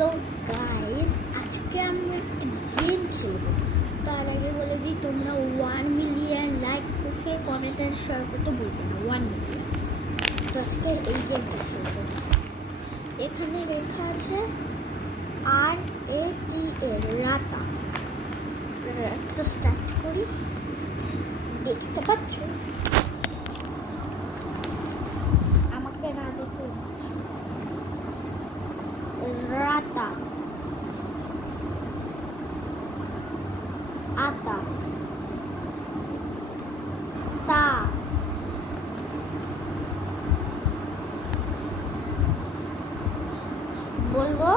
তো গাইস, আজকে আমরা একটা গেম খেলবো। তার আগে বলে দিই, তোমরা 1 মিলিয়ন লাইক, সাবস্ক্রাইব, কমেন্ট আর শেয়ার করতে ভুলবে না। 1 মিলিয়ন। তো আজকে এই গেমটা খেলবো। এখানে লেখা আছে RATA, রাতা। তো স্টার্ট করি। দেখতে পাচ্ছ? আমাকে না দেখে রাতা, আতা, তা, বলবো